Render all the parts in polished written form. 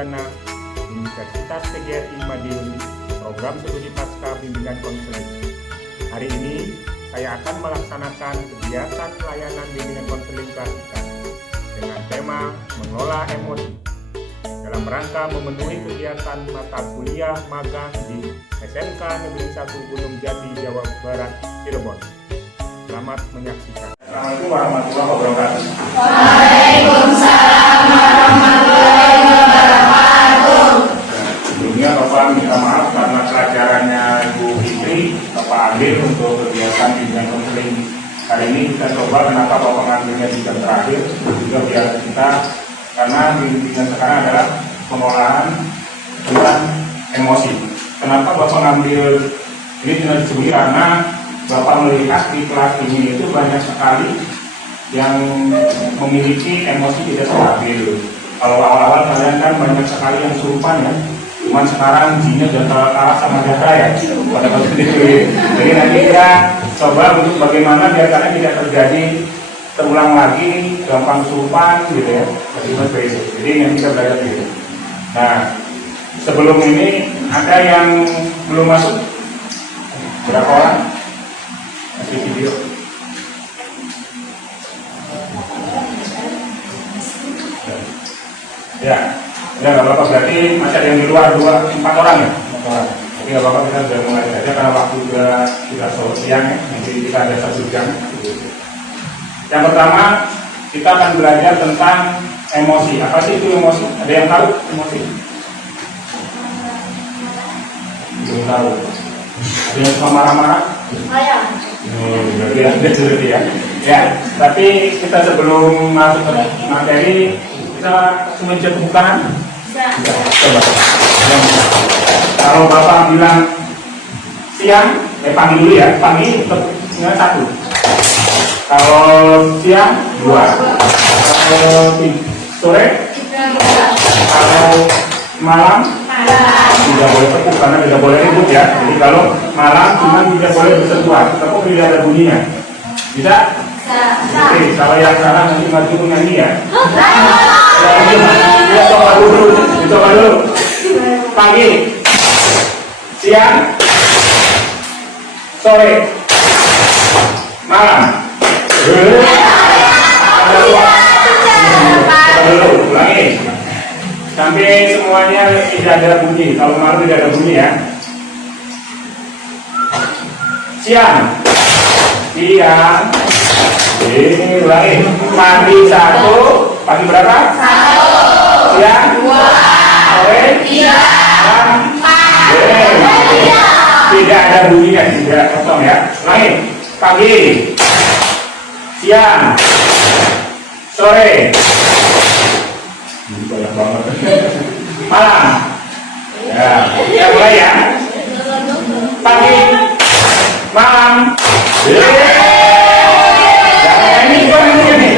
Pidana Universitas PGRI Madiun, program studi pasca bimbingan konseling. Hari ini saya akan melaksanakan kegiatan pelayanan bimbingan konseling kelas 3 dengan tema mengelola emosi dalam rangka memenuhi kegiatan mata kuliah magang di SMK Negeri 1 Gunung Jati, Jawa Barat, Cirebon. Selamat menyaksikan. Assalamualaikum warahmatullahi wabarakatuh. Waalaikumsalam warahmatullahi wabarakatuh. Sebelumnya Bapak minta maaf karena pelajarannya Ibu Fitri, Bapak ambil untuk kegiatan bimbingan konseling hari ini. Kita coba kenapa Bapak ngambilnya di jam terakhir, juga biar kita, karena bimbingan sekarang adalah pengolahan tentang emosi. Kenapa Bapak ngambil ini tidak disebut karena Bapak melihat di kelas ini itu banyak sekali yang memiliki emosi tidak stabil. Kalau awal-awal kalian kan banyak sekali yang surupan ya. Cuman sekarang jinnya sudah kalah sama jaka ya. Pada waktu itu. Jadi nanti kita coba untuk bagaimana biar kalian tidak terjadi terulang lagi gampang surupan gitu ya. Jadi nanti kita belajar gitu. Nah, sebelum ini ada yang belum masuk? Berapa orang? Masih video. Ya, nggak apa-apa, berarti masih ada yang di luar 4 orang ya? 4 orang. Jadi nggak apa-apa, kita sudah mulai saja karena waktu sudah sore siang ya. Nanti kita ada 1 jam. Yang pertama, kita akan belajar tentang emosi. Apa sih itu emosi? Ada yang tahu emosi? Belum tahu. Ada yang suka marah-marah? Berarti ada ya. Ya, tapi kita sebelum masuk ke materi, kita semenjak pembukaan. Coba. Kalau Bapak bilang siang, panggil dulu ya. Panggil tetap 1. Kalau siang 2. Kalau sore, kalau malam tidak boleh tepuk karena tidak boleh ribut ya. Jadi kalau malam cuma tidak boleh bersentuhan, tepuk tidak ada bunyinya. Bisa? Oke, kalau yang salah nanti maju nyanyi ya. Ya, coba dulu. Pagi, siang, sore, malam. Coba dulu, ulangi. Sampai semuanya tidak ada bunyi. Kalau malam tidak ada bunyi ya. Siang. Ini ulangi. Pagi 1. Pagi berapa? 1. Siang 2. Sore 3. 4. Tidak ada bunyinya, tidak kosong ya. Ulangi. Pagi, siang, sore, banyak banget. Malam. Ya, kita mulai ya. Pagi, malam. Ini nih.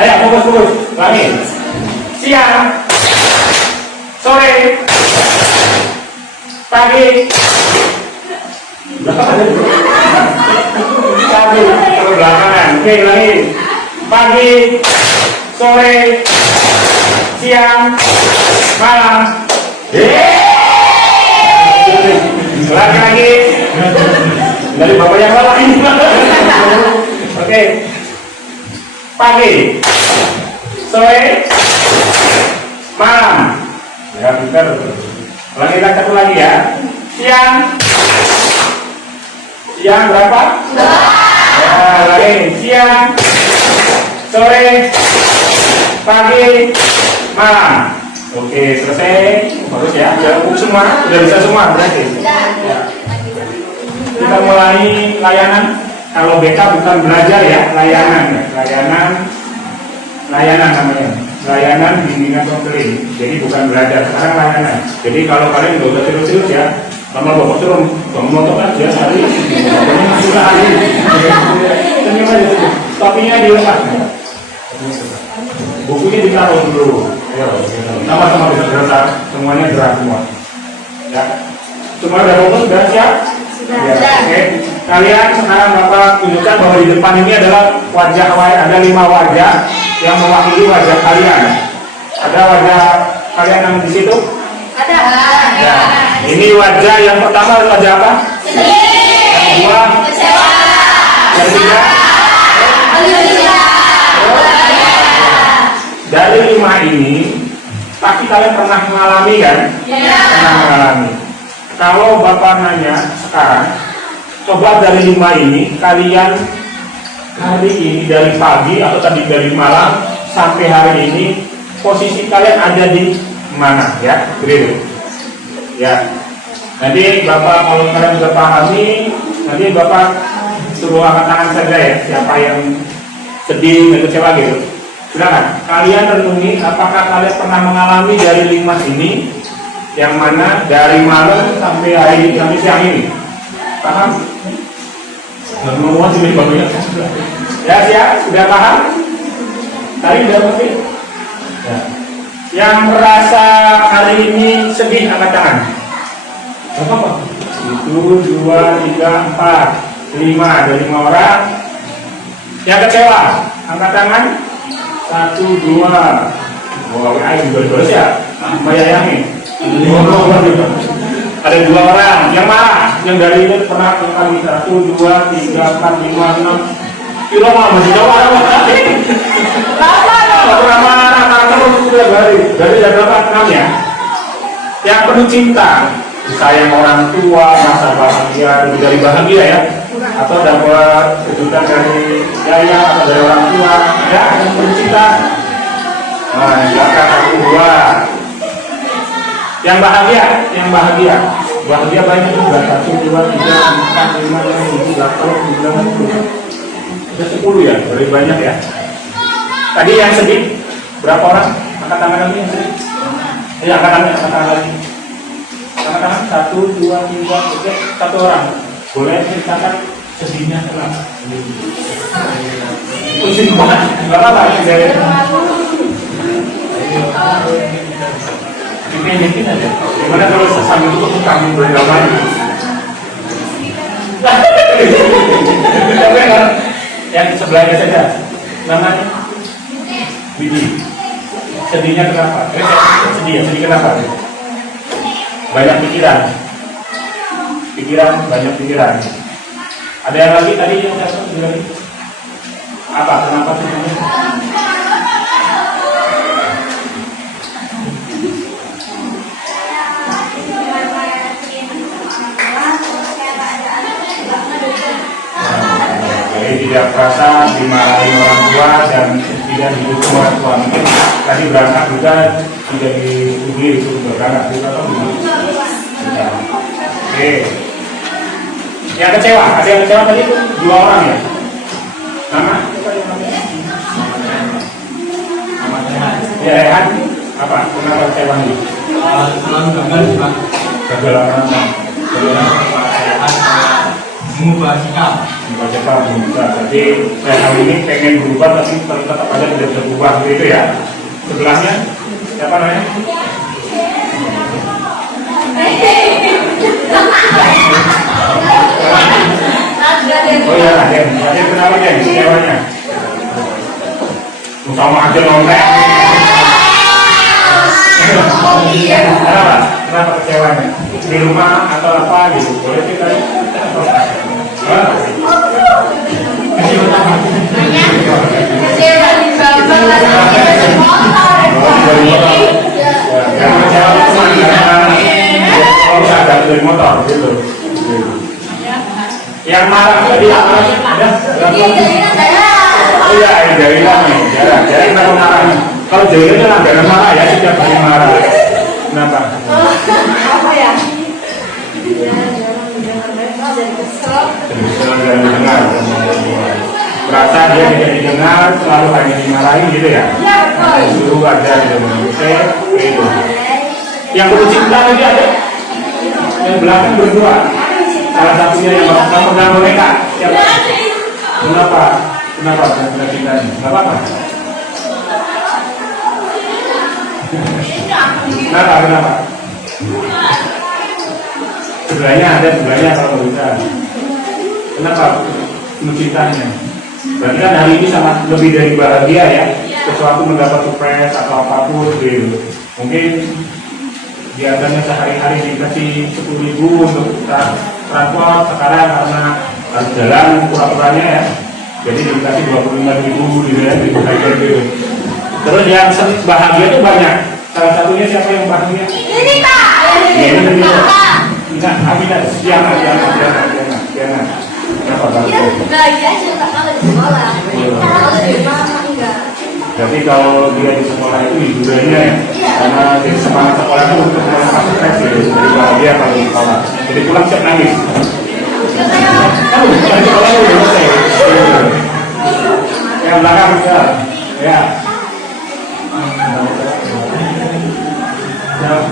Ayo fokus. Lagi. Siang, sore, pagi. Kalau belakangan. Oke, lagi. Pagi, sore, siang, malam. Lagi. Dari Bapak yang lain. Oke. Pagi, sore, malam. Ya, pintar. Ulangi satu lagi ya. Siang berapa? 2. Ya, lagi. Siang, sore, pagi, malam. Oke, selesai. Bagus ya. Udah semua, udah bisa semua berarti. Ya. Kita mulai layanan. Kalau BK bukan belajar ya, layanan ya. Layanan namanya. Layanan bimbingan konseling. Jadi bukan belajar, sekarang layanan. Jadi kalau kalian nggak usah serius ya. Lama Bapak turun, kamu nonton aja hari. Bapaknya sudah hari. Senyum aja. Topinya dilepas. Bukunya ditaruh dulu. Ayo, sama-sama bisa gerak. Semuanya gerak semua. Ya. Semua udah fokus, sudah siap? Ya, oke. Kalian sekarang Bapak tunjukkan bahwa di depan ini adalah wajah, ada 5 wajah yang mewakili wajah kalian. Ada wajah kalian yang di situ? Ada. Ya. Ini wajah yang pertama wajah apa? Yang kedua? Kecewa. Yang ketiga? Dari 5 ini, pasti kalian pernah mengalami kan? Pernah mengalami. Kalau Bapak nanya sekarang, coba dari 5 ini kalian hari ini dari pagi atau tadi dari malam sampai hari ini posisi kalian ada di mana ya? Begitu. Ya. Nanti Bapak kalau kalian sudah pahami, nanti Bapak suruh angkat tangan saja ya, siapa yang sedih dan kecewa gitu. Silakan, kalian renungi apakah kalian pernah mengalami dari 5 ini, yang mana dari malam sampai hari sampai siang ini. Paham? Semua sih bagunya. Ya, siap, sudah paham? Tadi udah ngerti? Ya. Yang merasa hari ini sedih angkat tangan. Berapa? 1, 2, 3, 4, 5, ada 5 orang. Yang kecewa, angkat tangan. 1, 2. Wah, ayo juga ya. Bayangin. Ada 2 orang yang marah, yang dari ini pernah kali 1, 2, 3, 4, 5, 6. Kilo mah masih jauh ada pernah marah terus sudah dari berapa 6 ya. Yang penuh cinta, sayang orang tua, masa bahagia, lebih dari bahagia ya, atau dapat kejutan dari ayah atau dari orang tua, ya yang penuh cinta. Nah, silakan 1, 2. Yang bahagia banyak juga. 1, 2, 3, 4, 5, 6, 7, 8, 9, 10. Ada 10 ya, lebih banyak ya. Tadi yang sedih berapa orang? Angkat tangan lagi yang sedih. Ya, angkat tangan lagi. Angkat tangan 1, 2, 3, oke, 1 orang. Boleh ceritakan sedihnya kenapa? Pusing banget, nggak apa-apa. Mungkin aja. Gimana kalau sesama itu kami bergambar? Yang sebelahnya saja. Namanya Widi. Sedihnya kenapa? Sedih kenapa? Banyak pikiran. Banyak pikiran. Ada yang lagi tadi yang saya sebut apa? Kenapa sedihnya? Tidak merasa dimarahi orang tua dan tidak didukung orang tua. Mungkin tadi berangkat juga tidak dihubungi itu berangkat juga atau gimana? Oke. Yang kecewa, ada yang kecewa tadi itu 2 orang ya. Nama? Ya Rehan. Apa? Kenapa kecewa nih? Selalu gagal Pak. Gagal apa? Mengubah sikap. Jadi saya ini pengen berubah tapi tetap aja tidak bisa berubah gitu ya. Sebelahnya siapa namanya? Oh iya Raden. Raden kenapa dia kecewanya? Sama aja nonton. Kenapa? Kenapa kecewanya? Di rumah atau apa gitu? Boleh ceritain? Dari motor gitu. Yang marah tadi apa? Oh iya, Jaila nih, Jaila kenapa marah? Kalau Jaila itu langganan marah ya, setiap hari marah. Kenapa? Apa ya? Selalu didengar. Merasa dia tidak didengar, selalu hanya dimarahi gitu ya? Dulu ada di itu. Yang bercinta lagi ada. Yang belakang berdua. Salah satunya yang memegang mereka. Siapa? Kenapa? Kenapa cintanya? Gak apa-apa. Kenapa? Sebelahnya kalau bisa. Kenapa mencintanya? Berarti kan hari ini sangat lebih dari bahagia ya. Sesuatu mendapat surprise atau apapun gitu. Mungkin biasanya sehari-hari dikasih 10.000 untuk transport, sekarang karena harus jalan pura-puranya ya, jadi dikasih 25.000 gitu ya, gitu. Terus yang bahagia itu banyak. Salah satunya siapa yang bahagia? Ini Pak. Ya, ini tadi. Nah, Aminah, Diana. Kenapa bahagia? Bahagia aja Pak kalau di sekolah. Kalau di rumah enggak. Jadi kalau dia di sekolah itu hiburannya ya, karena di semangat sekolahnya untuk melepas stres ya, jadi bahagia kalau di sekolah. Jadi pulang siap nangis. Kamu di sekolah itu udah selesai. Yang belakang juga, ya.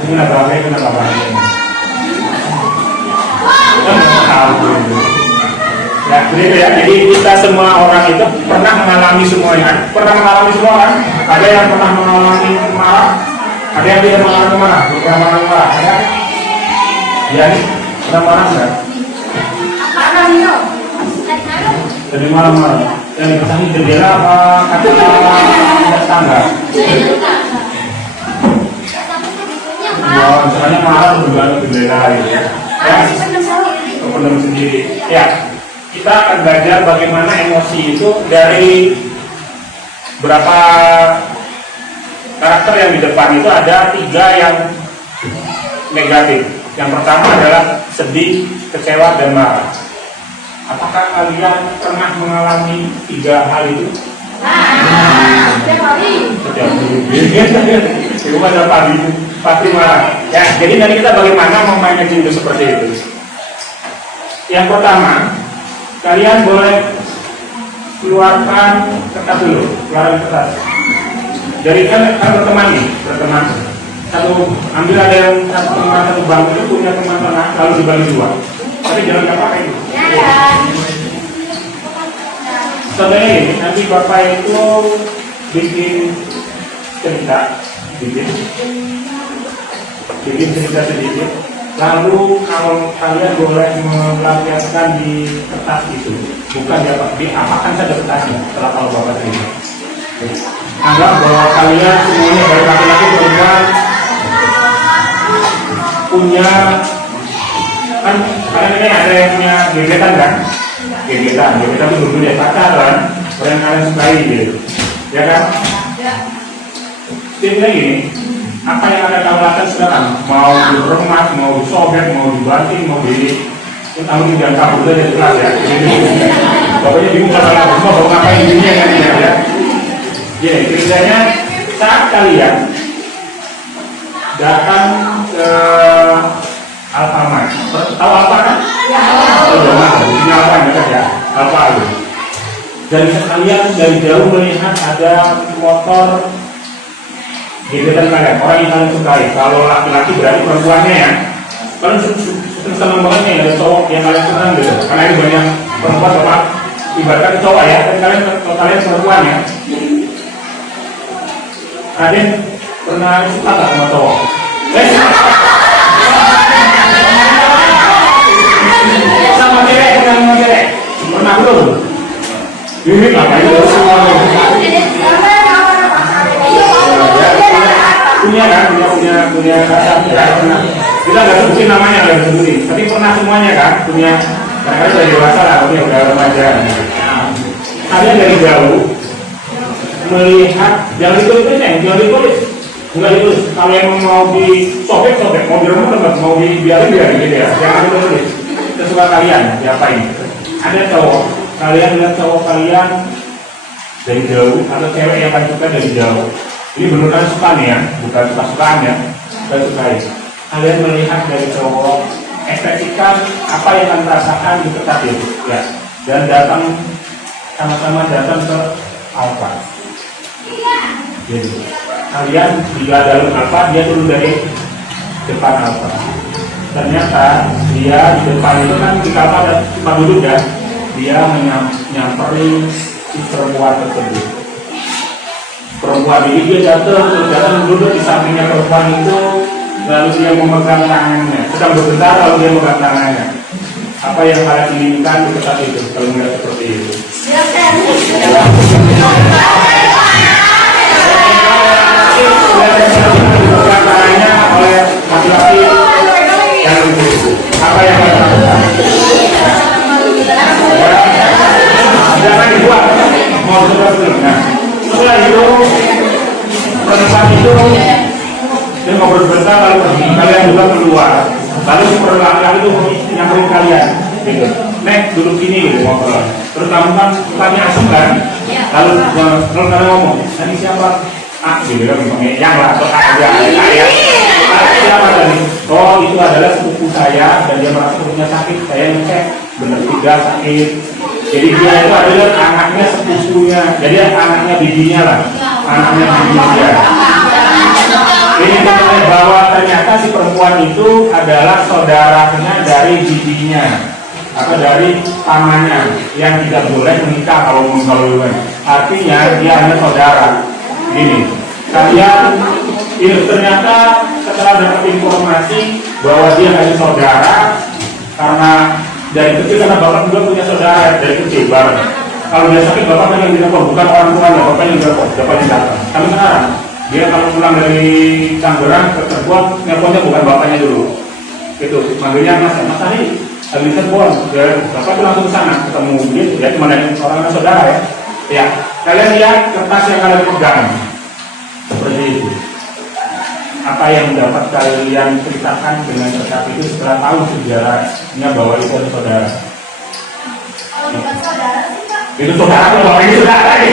Kenapa bahagia? Ya, begitu ya. Jadi kita semua orang itu pernah mengalami semuanya. Pernah mengalami semua kan? Ada yang pernah mengalami marah, ada yang tidak mengalami marah, belum pernah mengalami marah. Ada? Ya, nih, pernah marah nggak? Jadi marah-marah. Yang dipecahi jendela apa kaca tangga? Ya, misalnya marah juga jendela gitu ya. Ya, pendem sendiri. Ya. Kita akan belajar bagaimana emosi itu dari berapa karakter yang di depan itu ada 3 yang negatif. Yang pertama adalah sedih, kecewa, dan marah. Apakah kalian pernah mengalami 3 hal itu? Setiap hari. Itu ada pasti marah. Ya, jadi nanti kita bagaimana memanage itu seperti itu. Yang pertama, kalian boleh keluarkan kertas dulu, keluarkan kertas. Jadi kan berteman nih, berteman. Satu ambil ada yang satu teman satu bangku itu punya teman tengah, lalu dibagi 2. Tapi jangan nggak pakai itu. Sebenarnya ini nanti bapak itu bikin cerita, bikin cerita sedikit. Lalu kalau kalian boleh melampiaskan di kertas itu, bukan diapakan saja kertasnya setelah kalau bapak terima. Anggap bahwa kalian semuanya dari laki-laki perempuan punya, kan kalian ini ada yang punya gebetan kan? Gebetan itu dulu dia pacaran, orang yang kalian sukai gitu, ya kan? Jadi gini. Apa yang ada kamu lakukan sekarang? Mau diremas, mau disobek, mau dibanting, mau di kamu jangan kabur aja jelas ya. Pokoknya bingung kalau semua mau ngapain dunia kan ya. Jadi ceritanya saat kalian datang ke Alfamart, tahu apa kan? Ini apa ya? Apa itu? Dan kalian dari jauh melihat ada motor gebetan kalian, orang yang kalian sukai. Kalau laki-laki berarti perempuannya ya. Kalian senang banget nih ada cowok yang kalian senang gitu. Karena ini banyak perempuan bapak ibaratkan cowok ya, dan kalian perempuan ya. Kalian pernah suka nggak sama cowok? Sama cewek, sama cewek. Pernah belum? Ini ngapain semua? punya rasa kita nggak sebutin namanya, nggak sebutin, tapi pernah semuanya kan punya, karena sudah dewasa lah, udah remaja. Kalian dari jauh melihat, jangan ditulis, nggak ditulis. Kalau yang mau disobek, mau diremut, mau dibiarin gitu ya, jangan ditulis. Sesuka kalian, diapain? Ada cowok, kalian lihat cowok kalian dari jauh, atau cewek yang kalian suka dari jauh. Ini benar-benar suka nih ya, bukan suka-sukaan ya, bukan sukai. Kalian melihat dari cowok, ekspresikan apa yang kalian rasakan di kertas itu, ya. Dan sama-sama datang ke Alfa. Jadi kalian tiga dalam Alfa, dia turun dari depan Alfa. Ternyata dia di depan itu kan di Alfa ada tempat duduk ya, dia nyamperin si perempuan tersebut. Perempuan ini dia datang duduk di sampingnya perempuan itu, lalu dia memegang tangannya, sedang berbicara lalu dia memegang tangannya. Apa yang kalian inginkan di kertas itu kalau melihat seperti itu? laki-laki yang lugu. Apa yang kalian lakukan? Jangan dibuat. Mau coba dulu. Nah, setelah itu perempuan itu dia ngobrol sebentar lalu pergi. Kalian juga keluar. Lalu si perempuan itu nyamperin kalian. Gitu. Nek duduk sini gitu ngobrol. Terus kamu kan tanya asum kan? Lalu kalian ngomong, tadi siapa? Ah, gitu kan, yang lah atau ya. Siapa tadi? Oh, itu adalah sepupu saya dan dia merasa perutnya sakit. Saya ngecek, benar juga sakit. Jadi dia itu adalah anaknya sepupunya. Jadi anaknya bibinya lah, anaknya bibinya. Ini kita bahwa ternyata si perempuan itu adalah saudaranya dari bibinya atau dari pamannya yang tidak boleh menikah kalau mengkawinkan. Artinya dia hanya saudara. Ini kalian ini ternyata setelah dapat informasi bahwa dia hanya saudara karena dari kecil, karena bapak juga punya saudara dari kecil bareng. Kalau dia sakit bapak yang ditelepon, bukan orang tuanya, bapak yang ditelepon, bapak yang datang. Tapi sekarang dia kalau pulang dari Tangerang ke Cirebon, teleponnya bukan bapaknya dulu. Itu manggilnya Mas Hari, lagi Cirebon. Bapak tuh langsung ke sana ketemu dia cuma dari orang saudara ya. Ya, kalian lihat kertas yang kalian pegang seperti itu. Apa yang dapat kalian ceritakan dengan kertas itu setelah tahu sejarahnya bahwa itu adalah saudara? Kalau bukan saudara sih Kak. Itu saudara, bapak ini saudara ya.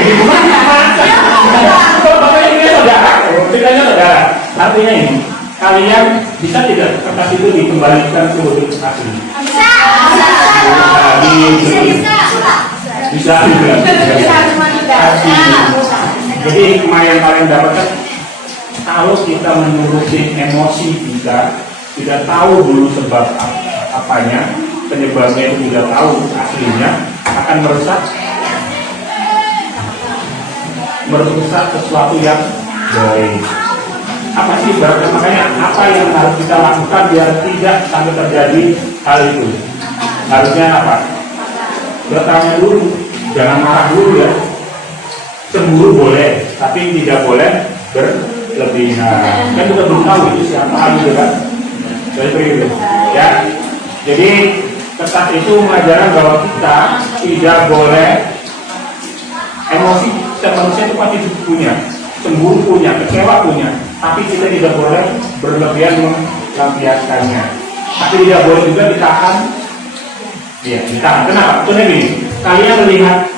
Bapak ini saudara, ceritanya saudara. Artinya ini, kalian bisa tidak kertas itu dikembalikan ke bentuk asli? Bisa. Jadi kemarin kalian dapatkan, kalau kita menuruti emosi kita, tidak tahu dulu sebab apanya, penyebabnya itu tidak tahu aslinya, akan merusak sesuatu yang baik. Apa sih berarti? Makanya apa yang harus kita lakukan biar tidak sampai terjadi hal itu? Harusnya apa? Bertanya dulu, jangan marah dulu ya. Cemburu boleh, tapi tidak boleh berlebihan. Kan kita belum tahu itu siapa gitu kan? Jadi itu, ya. Jadi kertas itu mengajarkan bahwa kita tidak boleh emosi. Setiap manusia itu pasti punya, cemburu punya, kecewa punya, tapi kita tidak boleh berlebihan melampiaskannya. Tapi tidak boleh juga ditahan. Iya, ditahan. Kenapa? Contohnya gini, kalian melihat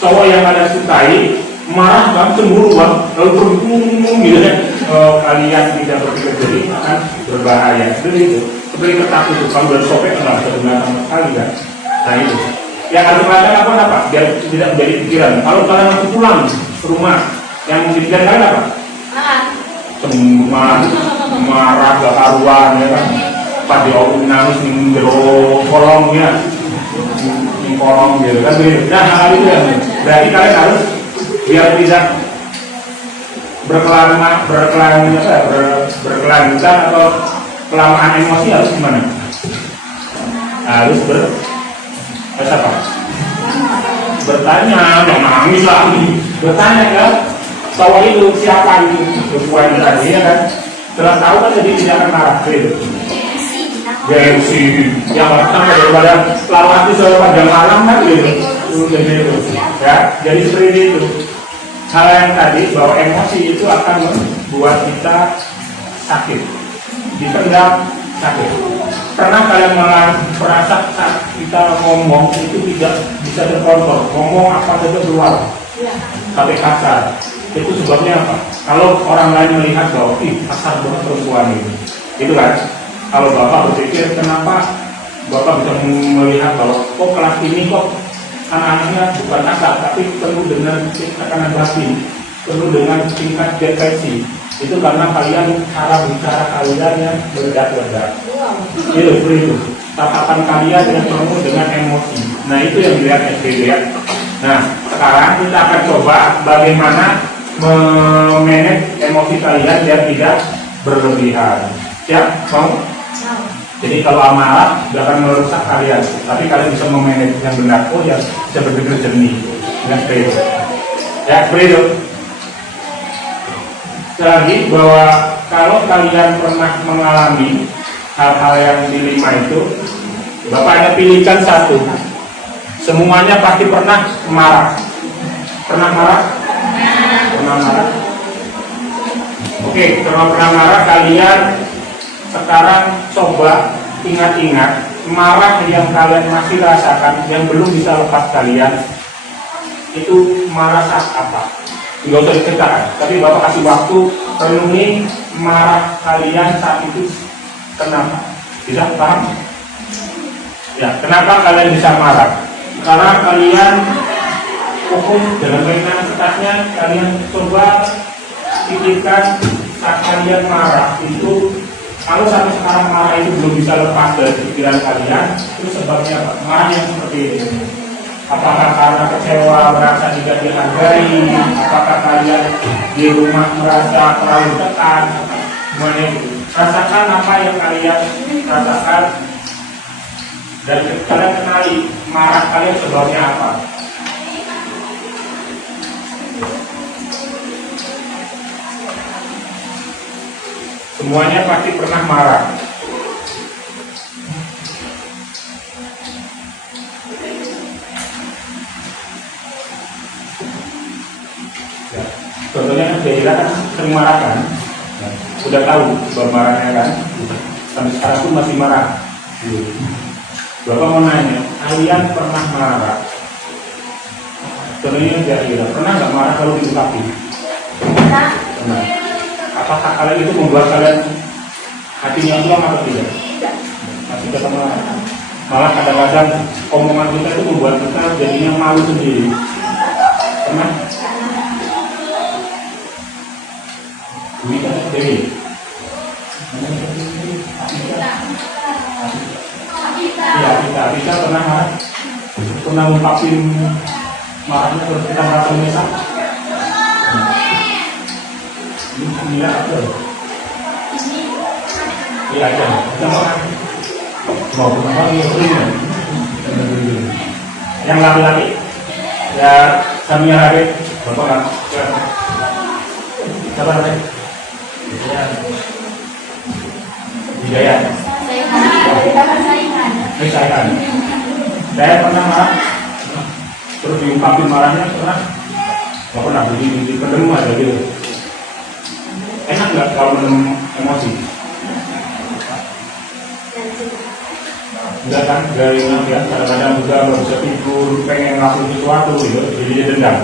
cowok yang kalian sukai marah bang, cemburu bang, lalu bergumung gitu kan, kalian tidak berpikir jernih akan berbahaya. Itu seperti kertas itu, kalau udah sobek nggak bisa digunakan sama sekali kan. Nah itu yang harus kalian lakukan apa? Biar tidak menjadi pikiran. Kalau kalian nanti pulang ke rumah, yang pikiran kalian apa? Marah, gak karuan ya kan. Pas diomongin nangis di kolong ya, di kolong gitu kan. Nah hal itu ya. Berarti kalian harus biar tidak berkelanjutan atau kelamaan emosi harus gimana? Harus apa? Bertanya, jangan nangis lagi. Bertanya kan, cowok itu siapa itu? Perempuan tadi ya kan? Setelah tahu kan jadi tidak akan marah gitu. Gengsi, yang pertama daripada lawati soal panjang malam kan gitu. Ya, jadi seperti itu. Hal yang tadi bahwa emosi itu akan membuat kita sakit, dipendam sakit. Pernah kalian merasa saat kita ngomong itu tidak bisa terkontrol, ngomong apa saja keluar, sampai kasar. Itu sebabnya apa? Kalau orang lain melihat bahwa kasar banget perempuan itu kan. Kalau bapak berpikir kenapa bapak bisa melihat bahwa kok kelas ini kok anak-anaknya bukan kasar, tapi penuh dengan tekanan batin, penuh dengan tingkat depresi. Itu karena kalian cara bicara kalian yang berledak-ledak. Itu seperti itu. Tatapan kalian yang penuh dengan emosi. Nah itu yang dilihat SDG ya. Nah sekarang kita akan coba bagaimana memanage emosi kalian biar tidak berlebihan. Siap? Mau? Jadi kalau amarah tidak akan merusak kalian, tapi kalian bisa memanage yang benar. Oh ya, bisa berpikir jernih dengan seperti itu. Ya seperti itu. lagi bahwa kalau kalian pernah mengalami hal-hal yang dilima itu, Bapak hanya pilihkan satu. Semuanya pasti pernah marah. Pernah marah? Pernah marah. Oke, kalau pernah marah, kalian sekarang coba ingat-ingat marah yang kalian masih rasakan, yang belum bisa lepas kalian, itu marah saat apa? Nggak usah diceritakan, tapi Bapak kasih waktu renungi marah kalian saat itu kenapa? Bisa paham? Ya, kenapa kalian bisa marah? Karena kalian hukum dalam kaitan setelahnya, kalian coba pikirkan saat kalian marah itu, kalau sampai sekarang marah itu belum bisa lepas dari pikiran kalian, itu sebabnya apa? Marah yang seperti ini. Apakah karena kecewa, merasa tidak dihargai? Apakah kalian di rumah merasa terlalu tekan? Gimana itu? Rasakan apa yang kalian rasakan, dan kalian kenali marah kalian sebabnya apa. Semuanya pasti pernah marah. Ya. Contohnya kan daerah kan sering marah kan, sudah tahu sebab marahnya kan, sampai sekarang pun masih marah. Bapak mau nanya, kalian pernah marah? Contohnya daerah, pernah nggak marah kalau didekati? Pernah. Apakah kalian itu membuat kalian hatinya hilang atau tidak? Masih tetap marah. Malah kadang-kadang omongan kita itu membuat kita jadinya malu sendiri. Pernah? Dewi. Ya, kita pernah marah. Pernah ungkapin marahnya terus kita merasa menyesal. Ini apa? Iya aja. Mau kenapa yang laki-laki ya kami ada bapak kan siapa namanya? Hidayat. Saya pernah marah terus diungkapin marahnya, pernah nggak pernah di pendem aja gitu. Enak nggak kalau menem emosi? Enggak kan, dari ya, kadang-kadang juga nggak bisa tidur, pengen ngelakuin sesuatu gitu, jadi dendam.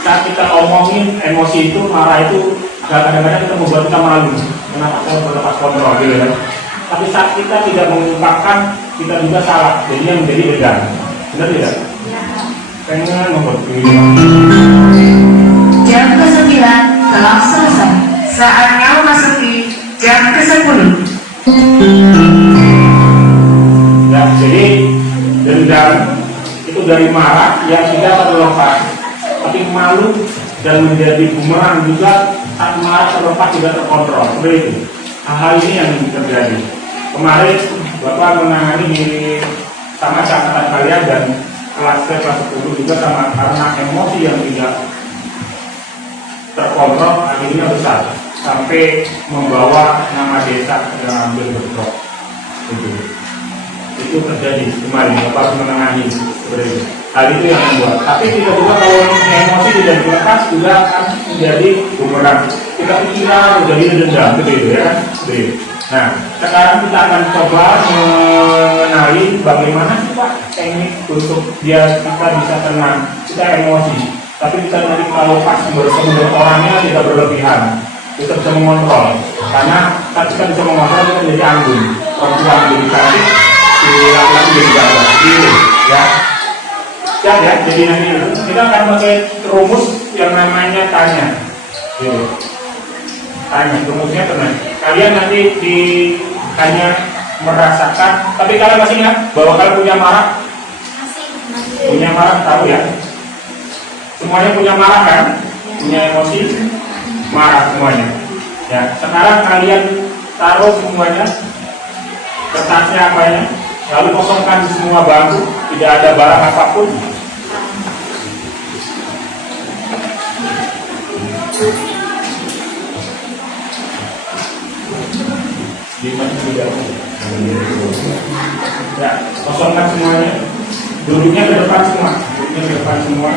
Saat kita omongin emosi itu, marah itu, kadang-kadang kita membuat kita malu. Kenapa saya berlepas kontrol gitu kan? Tapi saat kita tidak mengungkapkan, kita juga salah, jadinya menjadi dendam. Benar tidak? Pengen membuat diri. Jam ke-9 telah selesai. Saatnya memasuki jam ke-10. Ya, jadi dendam itu dari marah yang tidak terlepas, tapi malu dan menjadi bumerang juga saat marah terlepas tidak terkontrol. Seperti itu. Hal-hal ini yang terjadi. Kemarin Bapak menangani sama catatan kalian dan kelas 10 juga sama, karena emosi yang tidak terkontrol akhirnya besar sampai membawa nama desa yang hampir bentrok. Itu terjadi kemarin, Bapak menangani seperti itu. Hal itu yang membuat. Tapi tiba-tiba kalau emosi tidak dilepas juga akan menjadi bumerang. Kita pikiran menjadi dendam, begitu ya kan? Nah, sekarang kita akan coba mengenali bagaimana sih Pak teknik untuk biar kita bisa tenang. Kita emosi, tapi kita nanti kalau pas bertemu orangnya tidak berlebihan. Kita bisa mengontrol, karena saat kita bisa mengontrol kita menjadi anggun, perempuan menjadi cantik, si laki-laki jadi gagah, gitu ya. Ya, jadi nanti kita akan pakai rumus yang namanya tanya, gitu. Tanya, rumusnya tenang. Kalian nanti ditanya merasakan, tapi kalian masih ingat bahwa kalian punya marah? Punya marah, tahu ya? Semuanya punya marah kan? Punya emosi? Marah semuanya. Ya, sekarang kalian taruh semuanya, kertasnya apanya, lalu kosongkan di semua bangku, tidak ada barang apapun. tidak. Ya, kosongkan semuanya. Duduknya ke depan semua. Duduknya ke depan semua.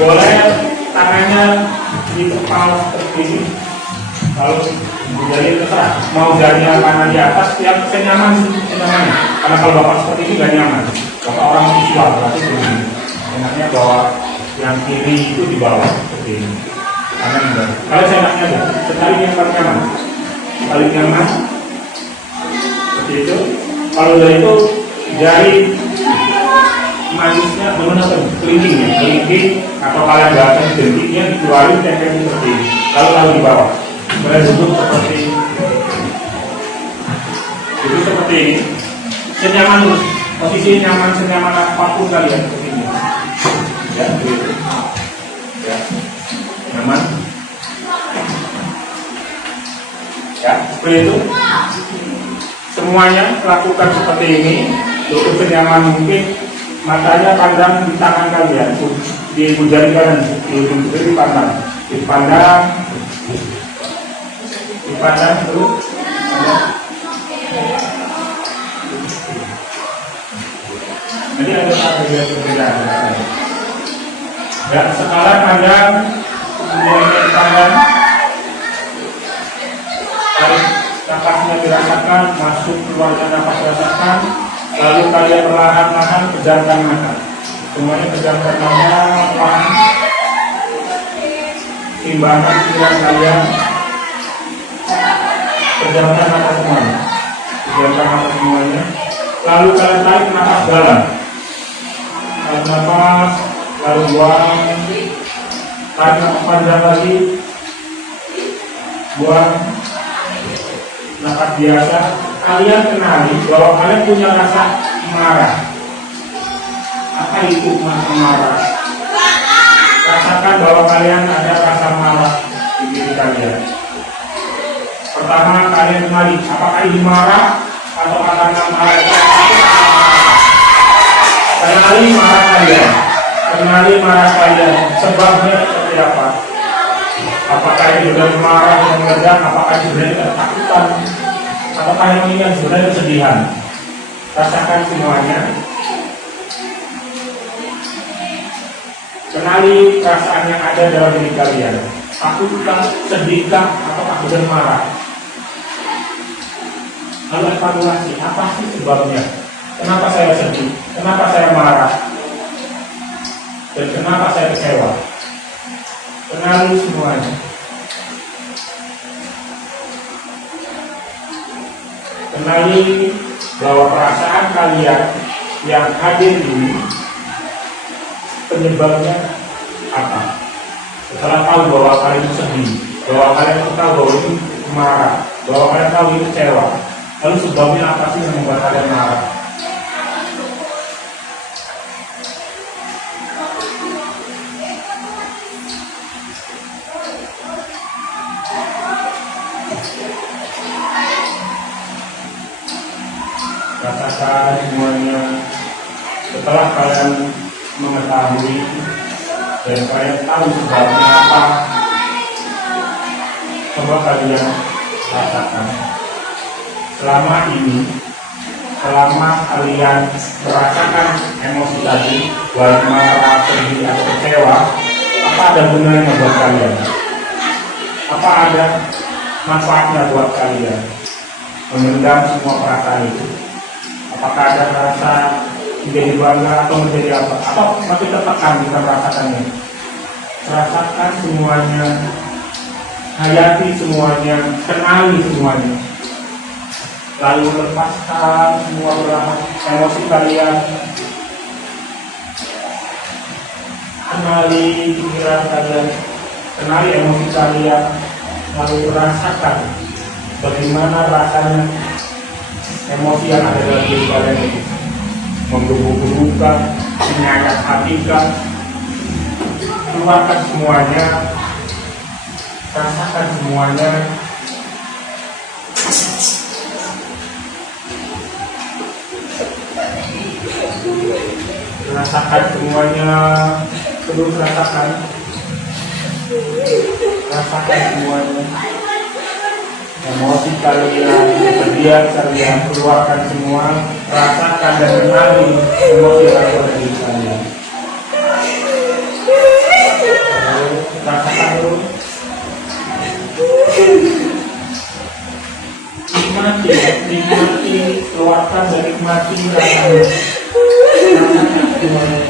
Boleh tangannya di kepala seperti ini. Kalau jadi terserah mau jarinya kanan di atas, ya senyaman, senyaman. Karena kalau bapak seperti ini gak nyaman. Bapak orang visual berarti begini. Enaknya bawa yang kiri itu di bawah seperti ini. Kanan enggak. Kalau saya enaknya aja, sekali yang paling nyaman, paling nyaman seperti itu. Kalau dari itu jari manisnya menggunakan kelingking atau kalian bahasa jentiknya dikeluarin tempel seperti ini. Lalu di bawah. Boleh duduk seperti ini. Duduk seperti ini. Senyaman dulu. Posisi nyaman senyaman apapun kalian seperti ini. Ya, begitu. Ya, nyaman. Ya, seperti itu. Semuanya lakukan seperti ini. Duduk senyaman mungkin. Matanya pandang di tangan kalian, di jari kanan, di ujung jari dipandang, dipandang terus. Jadi ada perbedaan. Ya, sekarang pandang, kemudian dipandang, tarik nafasnya dirasakan, masuk keluarnya nafas rasakan. Lalu kalian perlahan-lahan pejamkan mata. Semuanya pejamkan mata, pelan. Timbangkan pikiran kalian. Pejamkan mata semuanya. Pejamkan mata semuanya. Lalu kalian tarik nafas dalam. Tarik nafas, lalu buang. Tarik nafas panjang lagi. Buang. Nafas biasa. Kalian kenali bahwa kalian punya rasa marah. Apa itu rasa marah? Rasakan bahwa kalian ada rasa marah di diri kalian. Pertama, kalian kenali apakah ini marah atau karena marah itu. Kenali marah kalian. Kenali marah kalian. Sebabnya seperti apa? Apakah itu benar marah yang meledak? Apakah itu benar ketakutan? Apakah yang ini sebenarnya kesedihan? Rasakan semuanya. Kenali perasaan yang ada dalam diri kalian. Takutkah, sedihkah, atau benar marah? Lalu evaluasi, apa sih sebabnya? Kenapa saya sedih? Kenapa saya marah? Dan kenapa saya kecewa? Kenali semuanya. Kenali bahwa perasaan kalian yang hadir ini penyebabnya apa? Setelah tahu bahwa kalian sedih, bahwa kalian tahu bahwa ini marah, bahwa kalian tahu ini kecewa, lalu sebabnya apa sih yang membuat kalian marah? Rasakan semuanya. Setelah kalian mengetahui dan kalian tahu sebabnya apa, coba kalian rasakan. Selama ini, selama kalian merasakan emosi tadi, baik marah, sedih, atau kecewa, apa ada gunanya buat kalian? Apa ada manfaatnya buat kalian memendam semua perasaan itu? Apakah ada rasa menjadi bangga atau menjadi apa? Atau masih tertekan kita merasakannya? Rasakan semuanya, hayati semuanya, kenali semuanya. Lalu lepaskan semua perlahan emosi kalian. Kenali pikiran kalian, kenali emosi kalian. Lalu rasakan bagaimana rasanya emosi yang ada dalam diri kalian itu, menggebu-gebukan, menyayat hatikan. Keluarkan semuanya, rasakan semuanya. Rasakan semuanya, terus rasakan semuanya. emosi kalian, kesedihan kalian, keluarkan semua, rasakan dan kenali emosi yang ada di diri kalian. Rasakan dulu. Nikmati, keluarkan dan nikmati rasanya. Rasakan semuanya.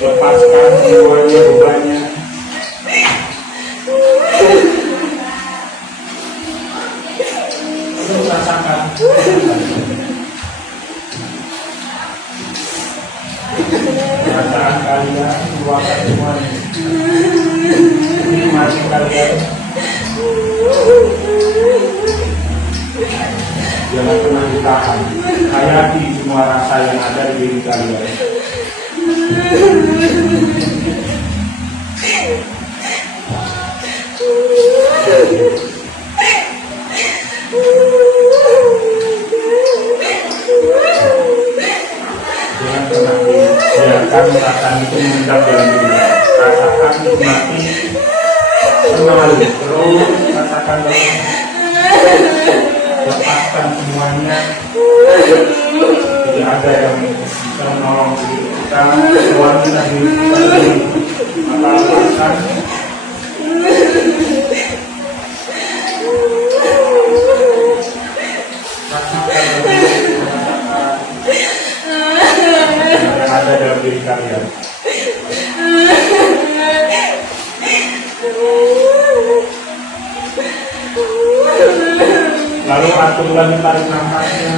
Lepaskan semuanya bebannya. Rasakan. Perasaan kalian, keluarkan semuanya. Nikmati kalian. Jangan pernah ditahan. Hayati semua rasa yang ada di diri kalian. Jangan pernah biarkan perasaan itu mengendap dalam diri. Rasakan, nikmati, kenali, terus rasakan terus. Lepaskan semuanya. Tidak ada yang bisa menolong diri kita, keluarkan dari diri kita sendiri. Maka lepaskan. Rasakan yang ada dalam diri kalian. Lalu atur lagi tarik nafasnya,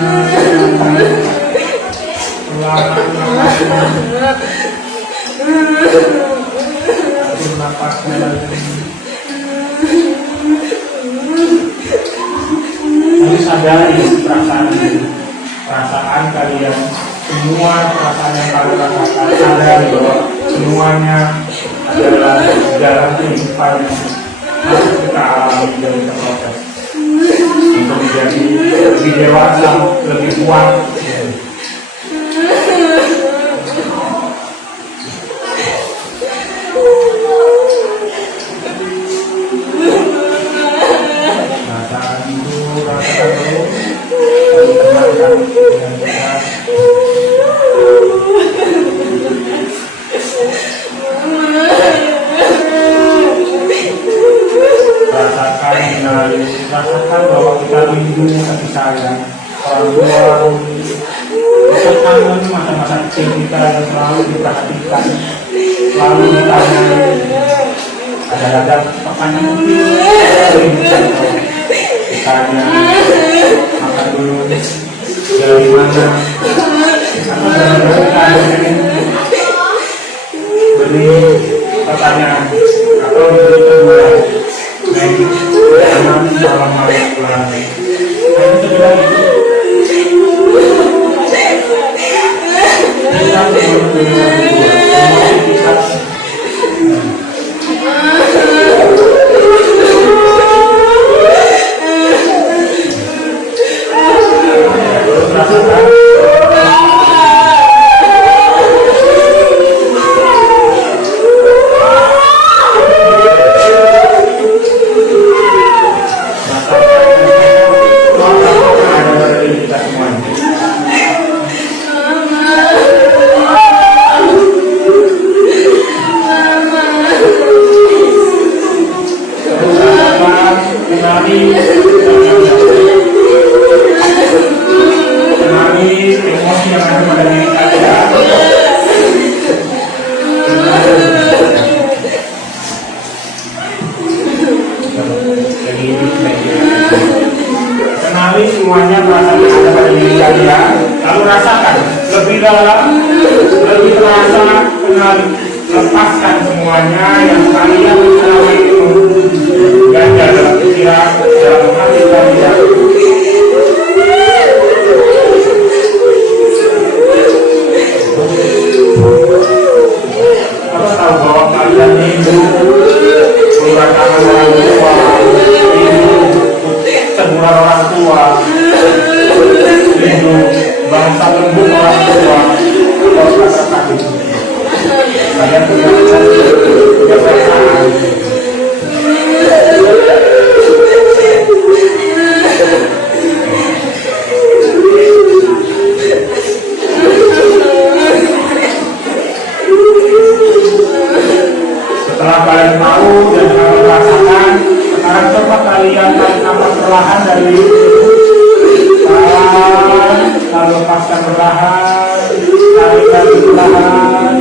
keluarkan nafasnya, atur nafasnya lagi. Lalu sadari perasaan kalian, semua perasaan yang kalian rasakan, sadari bahwa semuanya adalah jalan kehidupan yang harus kita alami dan kita proses untuk menjadi lebih dewasa, lebih kuat. Rasakan dulu, lalu tenangkan dengan benar. Rasakan, kenali, rasakan bahwa kita rindu kasih sayang orang tua. Rasakan masa-masa kecil kita yang selalu diperhatikan, selalu ditanya. Ada pertanyaan mungkin sering ditanya, makan dulu dari mana, atau dari mana beri pertanyaan atau beri kedua. Jangan malam-malam pulang. Hanya sekedar itu. Kita berdua, emosi kita. Terus rasakan. Kenali semuanya perasaan yang ada pada diri kalian, lalu rasakan lebih dalam, lebih terasa, kenali, lepaskan semuanya yang kalian selama itu ganjal dalam pikiran, dalam hati kalian. Kamu tahu bahwa kalian rindu kedatangan orang tua, teguran orang tua, rindu bangsa lembut orang tua. Kalau rasakan itu, kalian punya perasaan. lepaskan perlahan, tarik lagi perlahan,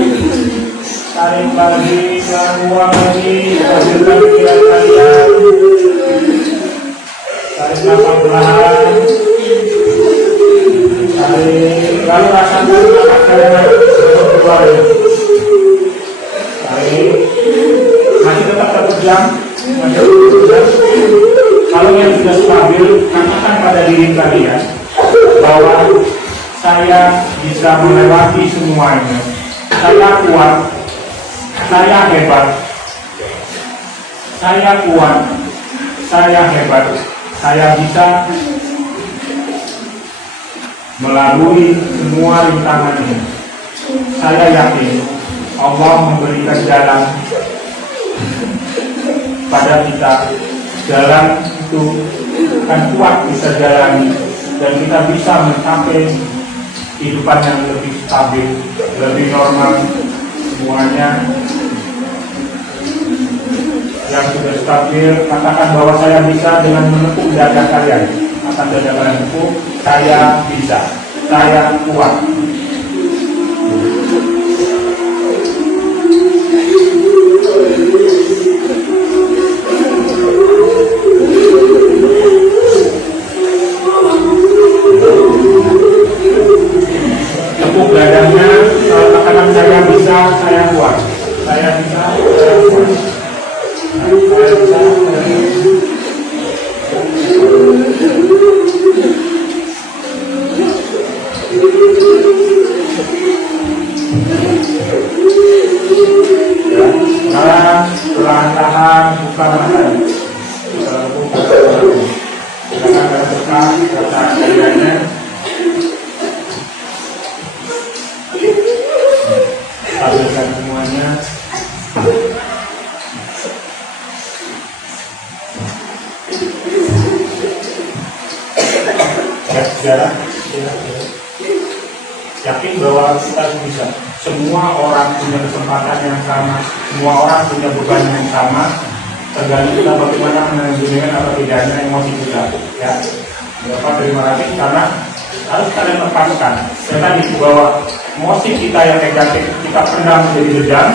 tarik lagi, buang lagi, hasilkan pikiran kalian, tarik nafas perlahan, tarik, lalu rasakan nafas kalian keluar ya. Tarik, masih tetap 1 jam, masih 1 jam. Kalau yang sudah stabil, katakan pada diri kalian bahwa saya bisa melewati semuanya. Saya kuat, saya hebat, saya kuat, saya hebat, saya bisa melalui semua rintangan ini. Saya yakin Allah memberikan jalan pada kita. Jalan itu akan kuat bisa jalani dan kita bisa mencapai kehidupan yang lebih stabil, lebih normal semuanya. Yang sudah stabil, katakan bahwa saya bisa dengan menepuk dada kalian. Akan dada kalian menepuk, saya bisa, saya kuat. Tepuk dadanya, katakan saya bisa, saya kuat. Saya bisa, saya kuat. Saya bisa, saya kuat. Ya, perlahan-lahan buka mata. Jangan tertekan kata kaliannya. Stabilkan semuanya. Jarak. Yakin bahwa kita bisa. Semua orang punya kesempatan yang sama, semua orang punya beban yang sama. Tergantung kita bagaimana menunjukkan atau tidaknya emosi kita. Ya, dapat terima kasih karena harus kalian lepaskan. Dan tadi bahwa emosi kita yang negatif kita pendam menjadi dendam,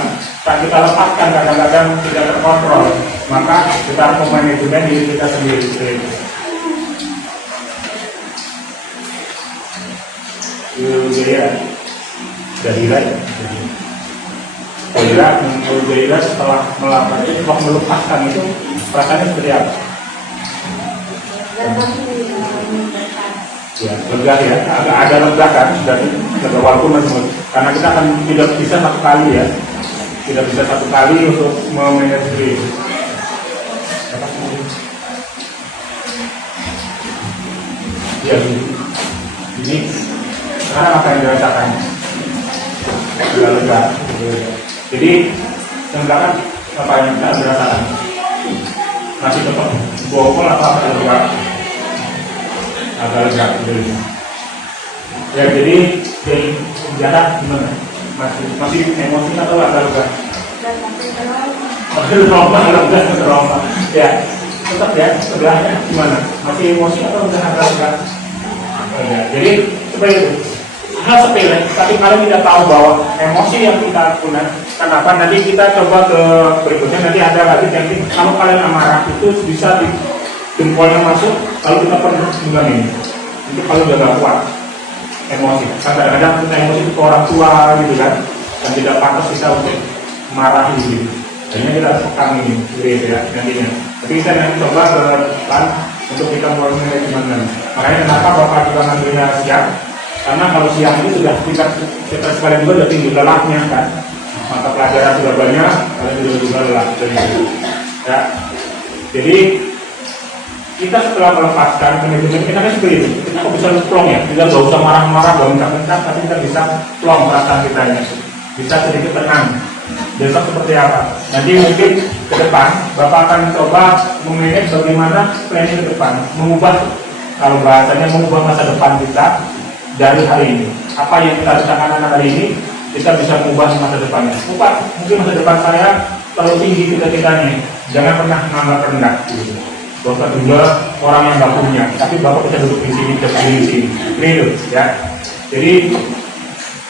tak kita lepaskan kadang-kadang tidak terkontrol. Maka kita harus memanajemen diri kita sendiri. Gairah setelah melakukan itu, melepaskan itu perasaannya seperti apa? Ya, lega ya, agak ada lega kan dari lega walaupun masih, karena kita akan tidak bisa satu kali ya, tidak bisa satu kali untuk memanage diri. Ya, ini sekarang apa yang dirasakan? Agak lega. Jadi sekarang apa yang kita dirasakan? Masih tetap bokol atau agak lega? Agak lega. Ya, jadi jarak gimana? Masih emosi atau agak lega? Trauma. Ya, tetap ya, sebelahnya gimana? Masih emosi atau udah agak lega? Ya, jadi seperti itu. Hal sepele, tapi kalau kita tahu bahwa emosi yang kita punya, kenapa nanti kita coba ke berikutnya, nanti ada lagi teknik. Kalau kalian amarah itu bisa di jempolnya masuk, kalau kita perlu juga ini. Itu kalau udah gak kuat emosi. Kadang-kadang kita emosi ke orang tua gitu kan, dan tidak pantas kita untuk marah gitu. Jadi kita tekan ini, gitu ya nantinya. Tapi kita nanti coba ke depan untuk kita mulai gimana. Makanya kenapa Bapak juga ngambilnya siap? Karena kalau siang ini sudah kita sekalian juga sudah tinggi lelahnya kan, maka pelajaran sudah banyak, kalian juga lelah dari itu. Ya, jadi kita setelah melepaskan manajemen kita kan seperti itu, kita kok bisa plong ya, kita nggak usah marah-marah, nggak mencak-mencak, tapi kita bisa plong perasaan kita nya, bisa sedikit tenang. Besok seperti apa? Nanti mungkin ke depan Bapak akan coba memanage bagaimana planning ke depan, mengubah, kalau bahasanya mengubah masa depan kita. Dari hari ini, apa yang kita rasakan anak hari ini, kita bisa mengubah masa depannya. Bapak, mungkin masa depan saya terlalu tinggi cita-citanya, jangan pernah menganggap rendah. Bapak juga orang yang nggak punya, tapi Bapak bisa duduk di sini, di sini, itu, ya. Jadi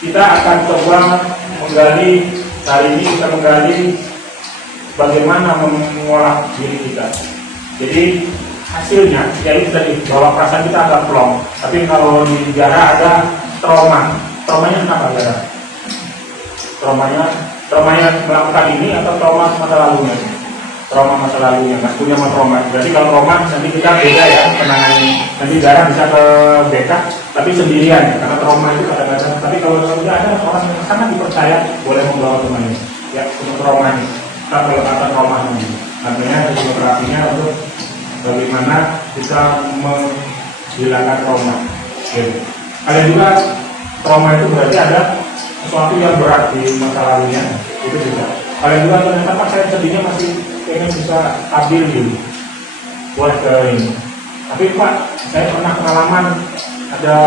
kita akan coba menggali, hari ini kita menggali bagaimana mengolah diri kita. Jadi hasilnya, jadi tadi bahwa perasaan kita agak plong. Tapi kalau di Gara ada trauma. Traumanya kenapa Gara? Traumanya melakukan ini atau trauma masa lalunya? Trauma masa lalunya, mas punya trauma. Jadi kalau trauma nanti kita beda ya penanganannya. Nanti Gara bisa ke BK, tapi sendirian karena trauma itu kadang-kadang. Tapi kalau sudah ada orang yang sangat dipercaya, boleh membawa temannya. Ya untuk trauma ini. Kalau kata trauma ini, artinya psikoterapinya untuk bagaimana bisa menghilangkan trauma. Gitu. Kalian juga trauma itu berarti ada sesuatu yang berat di masa lalunya, itu juga. Kalian juga ternyata Pak saya sedihnya masih pengen bisa stabil gitu, buat ke ini. Tapi Pak saya pernah pengalaman ada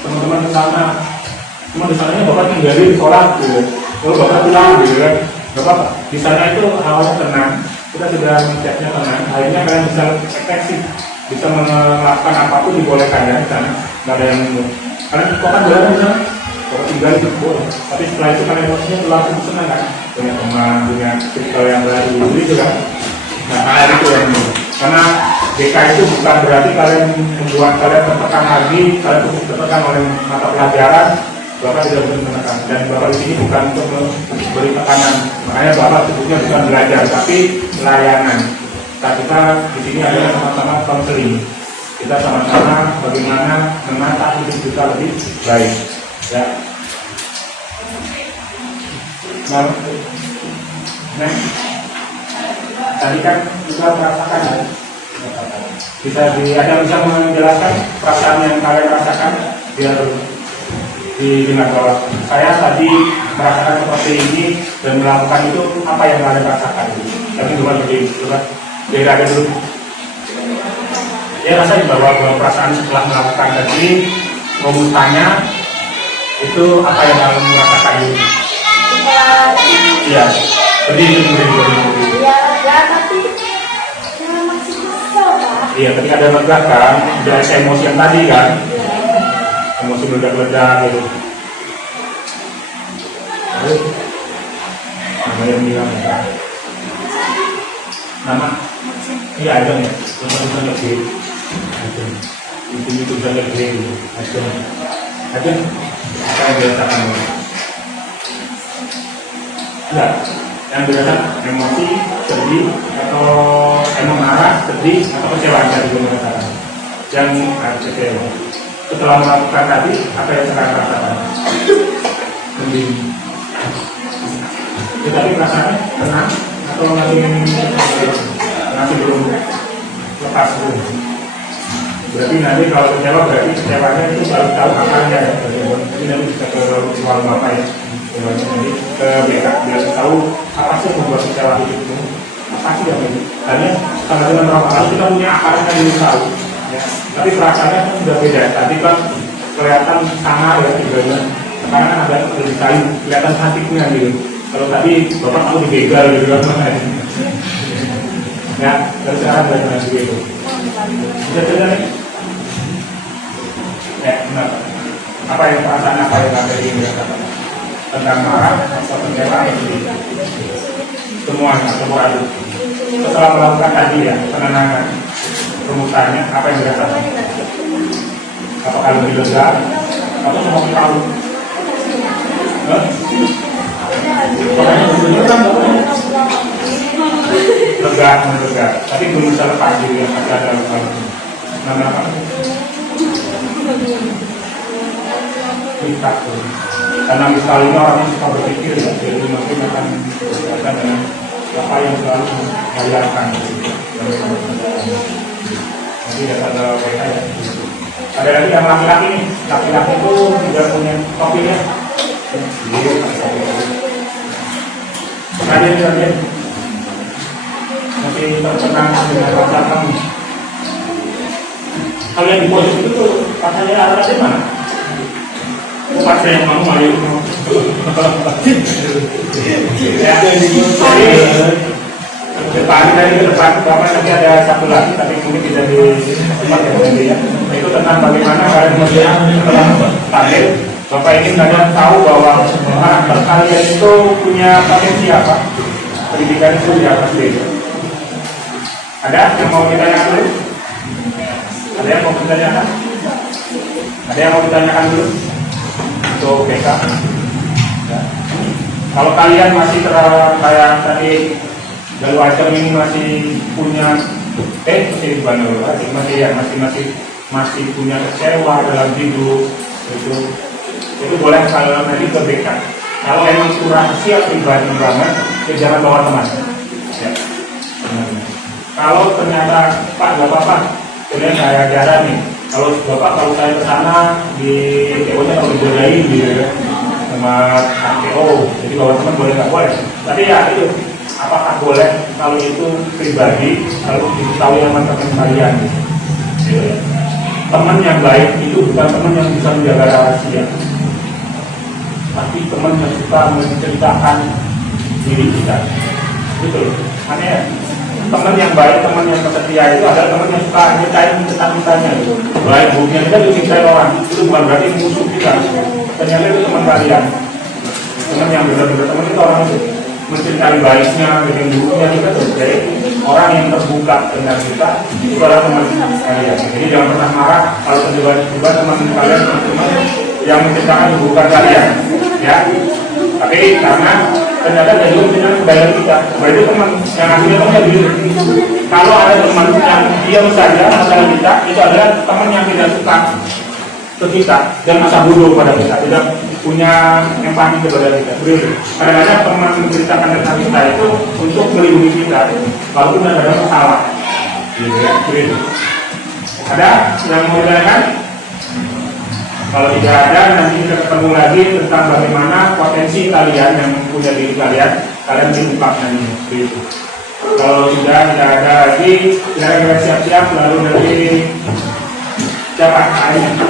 teman-teman di sana, cuma di sananya Bapak tinggalin di sholat gitu, lalu Bapak bilang gitu kan, Bapak di sana itu awalnya tenang, kita sudah ngeceknya tenang, akhirnya kalian bisa deteksi, bisa melakukan apapun dibolehkan ya di sana, nggak ada yang kalian kok kan boleh di sana. Kalau tinggal itu boleh, tapi setelah itu kalian emosinya berlaku senang kan, punya teman, punya circle yang baru, itu kan. Nah itu yang ini. Karena BK itu bukan berarti kalian membuat kalian tertekan lagi, kalian tertekan oleh mata pelajaran, Bapak tidak bisa menekan. Dan Bapak di sini bukan untuk memberi tekanan, makanya Bapak sebutnya bukan belajar, tapi layanan. Nah, kita di sini adalah sama-sama konseling. Kita sama-sama bagaimana menata hidup kita lebih baik. Ya. Nah, tadi kan juga merasakan ya. Ada bisa menjelaskan perasaan yang kalian rasakan biar didengar bahwa saya tadi merasakan seperti ini dan melakukan itu apa yang kalian rasakan. Tapi bukan begini, coba dari ada dulu. Ya rasain bahwa perasaan setelah melakukan tadi rumusannya itu apa yang kamu merasakan ini? Iya, berdiri. Ya, tapi saya masih kesel, Pak. Iya, tadi ada meledak kan, ada emosi yang tadi kan, emosi meledak-ledak gitu. Lalu, nama yang bilang ya. Nama? Iya, ada ya, tulisan lebih. Itu tulisan lebih, ada. Apa yang dirasakan? Ya, yang dirasakan emosi, sedih, atau marah, sedih, atau kecewa yang juga merasakan. Yang kecewa. Setelah melakukan tadi, apa yang sekarang rasakan? Sedih. Tetapi perasaannya tenang atau masih belum lepas belum? Berarti nanti kalau kecewa berarti kecewanya itu baru tahu akarnya ya. Jadi nanti bisa ke ruang bapak ya. Jadi ke BK biar tahu apa sih yang membuat kecewa itu. Apa sih yang ini? Karena kalau dengan orang lain kita punya akarnya yang tahu. Ya. Tapi perasaannya kan sudah beda. Tadi kan kelihatan sangar ya tiganya. Sekarang kan ada lebih kayu, kelihatan cantiknya gitu. Kalau tadi bapak tahu dibegal gitu kan makanya. Ya, dari sekarang bagaimana begitu? Bisa dengar nih? Ya, benar. Apa yang perasaan apa yang ada di dirasakan? Tentang marah atau kecewa atau sedih? Semuanya, semua ada. Setelah melakukan tadi ya, penenangan rumusannya, apa yang dirasakan? Apakah lebih lega atau semua tahu? Lega, tapi belum bisa lepas diri yang ada nama apa? Kita karena misalnya orang suka berpikir ya, jadi mungkin akan berkaitan dengan apa yang selalu mengajarkan. Jadi ada WK ya. Ada lagi yang laki-laki nih, laki-laki itu tidak punya topinya. Ada masih terkenang dengan pacar kamu. Kalian di pojok itu tuh pacarnya ada di mana? Pacar yang kamu ayo. Ya, jadi Depan dari ke depan, Bapak nanti ada satu lagi, tapi mungkin tidak di tempat yang lain ya. Itu tentang bagaimana kalian tampil. Bapak ingin kalian tahu bahwa karakter kalian itu punya potensi apa? Pendidikan itu di atas diri. Ada yang mau ditanyakan dulu? Ada yang mau ditanyakan? Ada yang mau ditanyakan dulu? Untuk BK? Ya. Kalau kalian masih kayak tadi Galuh Acem ini masih punya masih punya kecewa dalam hidup itu boleh kalian nanti ke BK. Kalau emang itu rahasia pribadi banget, ya jangan bawa teman. Ya. Kalau ternyata Pak gak apa-apa, kemudian saya ajaran nih. Kalau saya ke sana di TO-nya kalau dijodohin gitu ya sama TO, jadi bawa teman boleh nggak boleh. Tapi ya itu, apakah boleh kalau itu pribadi, kalau diketahui sama teman kalian gitu ya. Teman yang baik itu bukan teman yang bisa menjaga rahasia, tapi teman yang suka menceritakan diri kita. Betul. Makanya ya, teman yang baik, teman yang setia itu adalah teman yang suka nyeritain tentang-tentangnya gitu. Baik buruknya kita dicintai orang, itu bukan berarti musuh kita. Ternyata itu teman kalian. Teman yang benar-benar teman itu orang itu menceritakan baiknya, dengan buruknya kita tuh. Jadi orang yang terbuka dengan kita itu adalah teman kalian. Jadi jangan pernah marah kalau tiba-tiba teman kalian teman yang menceritakan keburukan kalian, ya. Tapi karena ternyata dari itu menceritakan kebaikan kita, berarti teman yang akhirnya teman diri. Kalau ada teman yang diam saja masalah kita, itu adalah teman yang tidak suka ke kita dan masa bodoh pada kita, tidak punya empati kepada kita. Kadang-kadang teman menceritakan tentang kita itu untuk melindungi kita, walaupun ada masalah. Ada yang mau ditanyakan? Kalau tidak ada, nanti kita ketemu lagi tentang bagaimana potensi kalian yang punya diri kalian dibuka nanti. Kalau sudah tidak ada lagi, kita siap-siap lalu nanti siapa akhirnya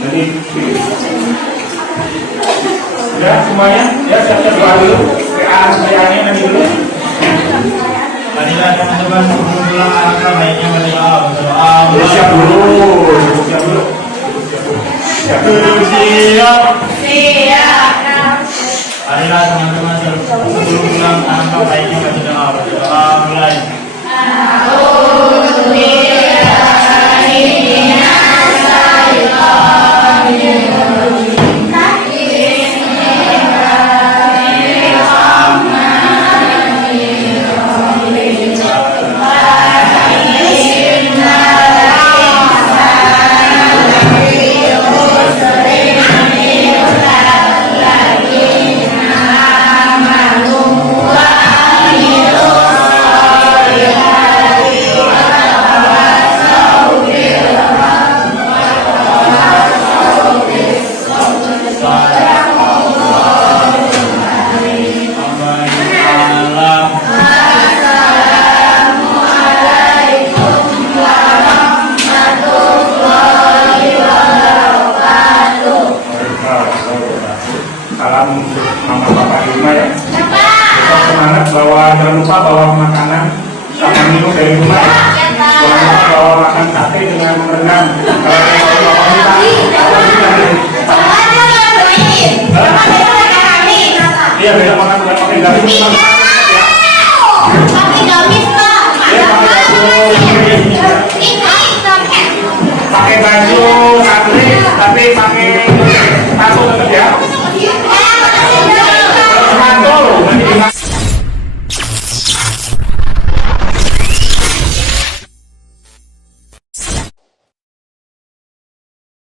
nanti ya semuanya ya siap-siap doa dulu PA-nya nanti dulu. Marilah teman-teman sebelum pulang alangkah baiknya berdoa. Siap dulu. Siap. Marilah teman-teman sebelum pulang alangkah baiknya berdoa. Mulai.